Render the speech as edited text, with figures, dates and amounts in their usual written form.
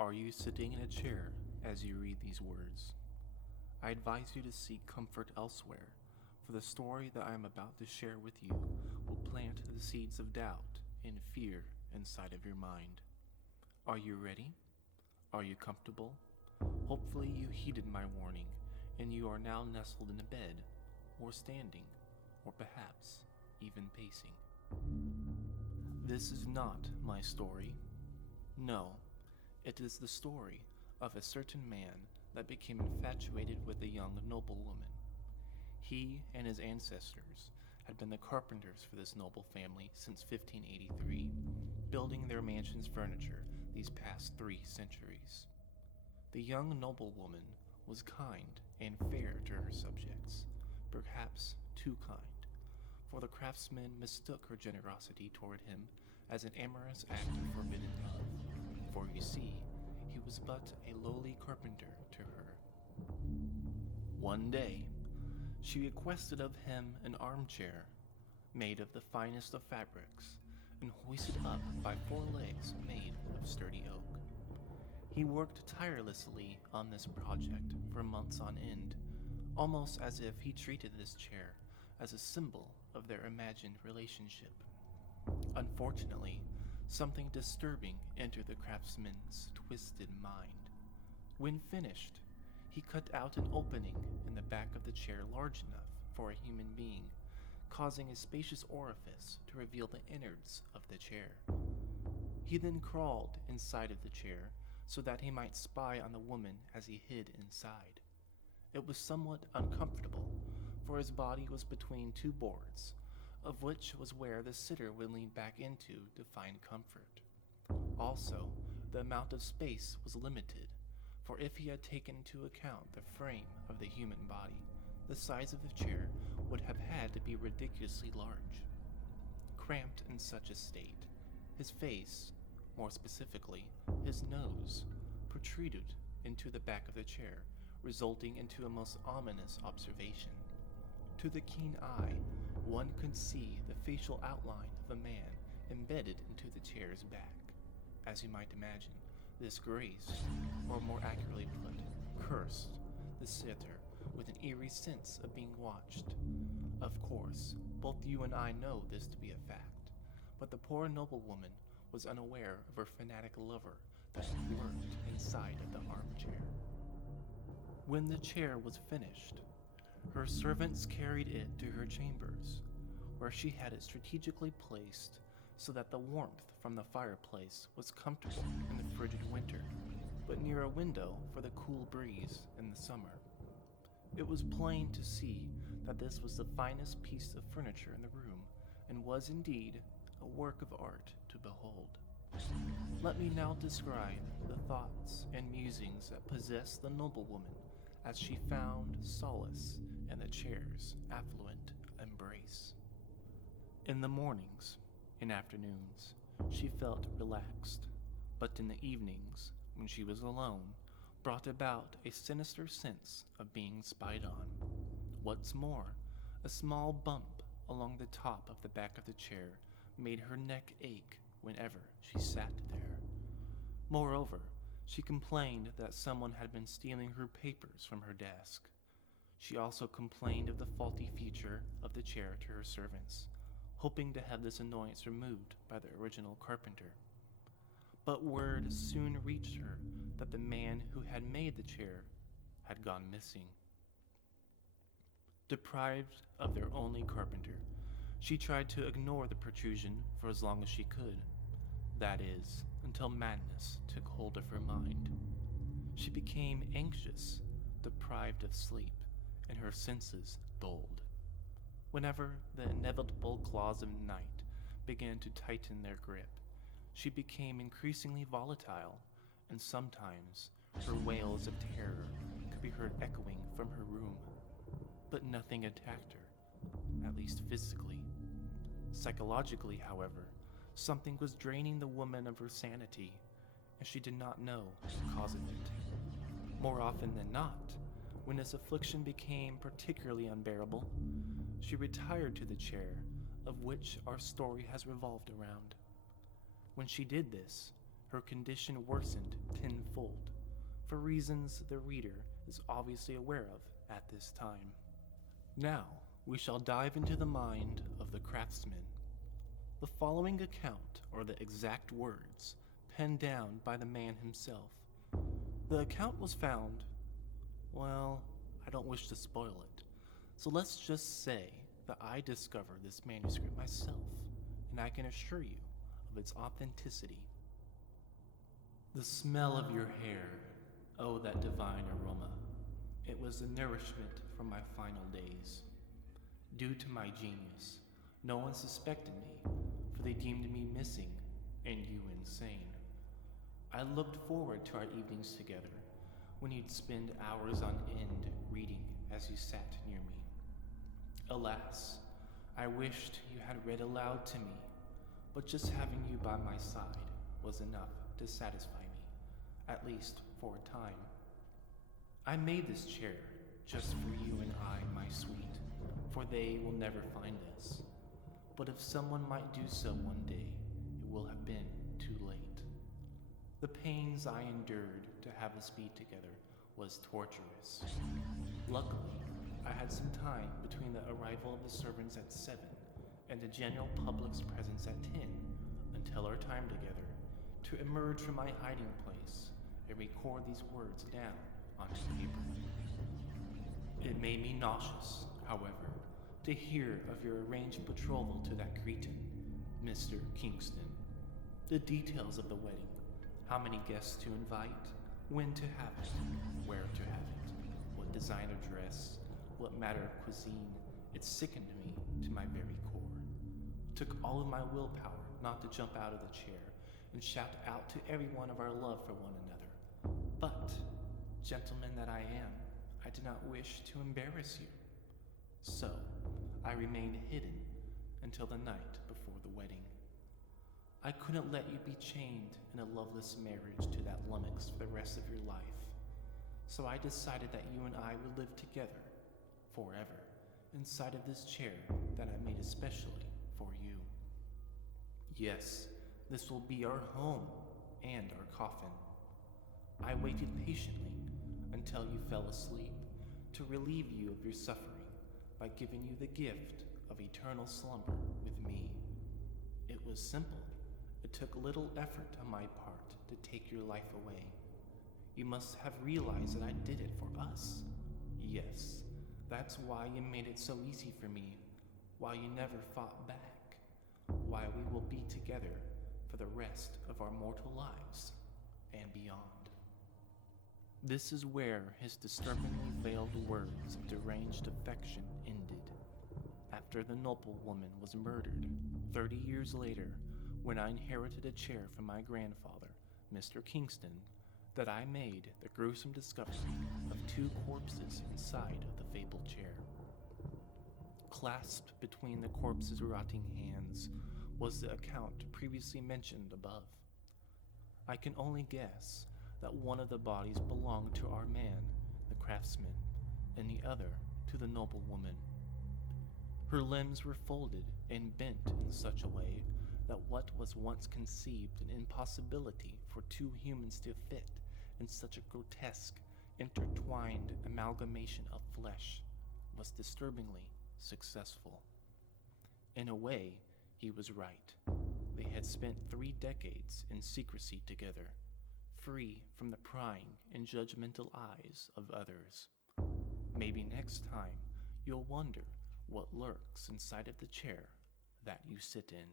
Are you sitting in a chair as you read these words? I advise you to seek comfort elsewhere, for the story that I am about to share with you will plant the seeds of doubt and fear inside of your mind. Are you ready? Are you comfortable? Hopefully you heeded my warning and you are now nestled in a bed, or standing, or perhaps even pacing. This is not my story. No, it is the story of a certain man that became infatuated with a young noblewoman. He and his ancestors had been the carpenters for this noble family since 1583, building their mansion's furniture these past 3 centuries. The young noblewoman was kind and fair to her subjects, perhaps too kind, for the craftsman mistook her generosity toward him as an amorous act of forbidden love, for you see, he was but a lowly carpenter to her. One day, she requested of him an armchair made of the finest of fabrics and hoisted up by 4 legs made of sturdy oak. He worked tirelessly on this project for months on end, almost as if he treated this chair as a symbol of their imagined relationship. Unfortunately, something disturbing entered the craftsman's twisted mind. When finished, he cut out an opening in the back of the chair large enough for a human being, causing a spacious orifice to reveal the innards of the chair. He then crawled inside of the chair so that he might spy on the woman as he hid inside. It was somewhat uncomfortable, for his body was between 2 boards, of which was where the sitter would lean back into to find comfort. Also, the amount of space was limited, for if he had taken into account the frame of the human body, the size of the chair would have had to be ridiculously large. Cramped in such a state, his face, more specifically, his nose, protruded into the back of the chair, resulting into a most ominous observation. To the keen eye, one could see the facial outline of a man embedded into the chair's back. As you might imagine, this graced, or more accurately put, cursed, the sitter with an eerie sense of being watched. Of course, both you and I know this to be a fact, but the poor noblewoman was unaware of her fanatic lover that lurked inside of the armchair. When the chair was finished, her servants carried it to her chambers, where she had it strategically placed so that the warmth from the fireplace was comfortable in the frigid winter, but near a window for the cool breeze in the summer. It was plain to see that this was the finest piece of furniture in the room, and was indeed a work of art to behold. Let me now describe the thoughts and musings that possessed the noblewoman as she found solace in the chair's affluent embrace. In the mornings and afternoons, she felt relaxed, but in the evenings, when she was alone, brought about a sinister sense of being spied on. What's more, a small bump along the top of the back of the chair made her neck ache whenever she sat there. Moreover, she complained that someone had been stealing her papers from her desk. She also complained of the faulty feature of the chair to her servants, hoping to have this annoyance removed by the original carpenter. But word soon reached her that the man who had made the chair had gone missing. Deprived of their only carpenter, she tried to ignore the protrusion for as long as she could. That is, until madness took hold of her mind. She became anxious, deprived of sleep, and her senses dulled. Whenever the inevitable claws of night began to tighten their grip, she became increasingly volatile, and sometimes her wails of terror could be heard echoing from her room. But nothing attacked her, at least physically. Psychologically, however, something was draining the woman of her sanity, and she did not know the cause of it. More often than not, when this affliction became particularly unbearable, she retired to the chair of which our story has revolved around. When she did this, her condition worsened tenfold. for reasons the reader is obviously aware of at this time. Now, we shall dive into the mind of the craftsman. The following account are the exact words penned down by the man himself. The account was found, well, I don't wish to spoil it, so let's just say that I discovered this manuscript myself, and I can assure you of its authenticity. The smell of your hair, oh, that divine aroma. It was the nourishment from my final days. Due to my genius, no one suspected me, for they deemed me missing and you insane. I looked forward to our evenings together, when you'd spend hours on end reading as you sat near me. Alas, I wished you had read aloud to me, but just having you by my side was enough to satisfy me, at least for a time. I made this chair just for you and I, my sweet, for they will never find us. But if someone might do so one day, it will have been too late. The pains I endured to have us be together was torturous. Luckily, I had some time between the arrival of the servants at 7 and the general public's presence at 10 until our time together to emerge from my hiding place and record these words down onto paper. It made me nauseous, however, to hear of your arranged betrothal to that cretin, Mr. Kingston. The details of the wedding, how many guests to invite, when to have it, where to have it, what designer dress, what matter of cuisine, it sickened me to my very core. It took all of my willpower not to jump out of the chair and shout out to everyone of our love for one another. But, gentleman that I am, I did not wish to embarrass you. So, I remained hidden until the night before the wedding. I couldn't let you be chained in a loveless marriage to that lummox for the rest of your life. So I decided that you and I would live together, forever, inside of this chair that I made especially for you. Yes, this will be our home and our coffin. I waited patiently until you fell asleep to relieve you of your suffering by giving you the gift of eternal slumber with me. It was simple. It took little effort on my part to take your life away. You must have realized that I did it for us. Yes, that's why you made it so easy for me, why you never fought back, why we will be together for the rest of our mortal lives and beyond. This is where his disturbingly veiled words of deranged affection ended. After the noblewoman was murdered, 30 years later, when I inherited a chair from my grandfather, Mr. Kingston, that I made the gruesome discovery of 2 corpses inside of the fabled chair. Clasped between the corpse's rotting hands was the account previously mentioned above. I can only guess that one of the bodies belonged to our man, the craftsman, and the other to the noblewoman. Her limbs were folded and bent in such a way that what was once conceived an impossibility for 2 humans to fit in such a grotesque, intertwined amalgamation of flesh was disturbingly successful. In a way, he was right. They had spent 3 decades in secrecy together, free from the prying and judgmental eyes of others. Maybe next time you'll wonder what lurks inside of the chair that you sit in.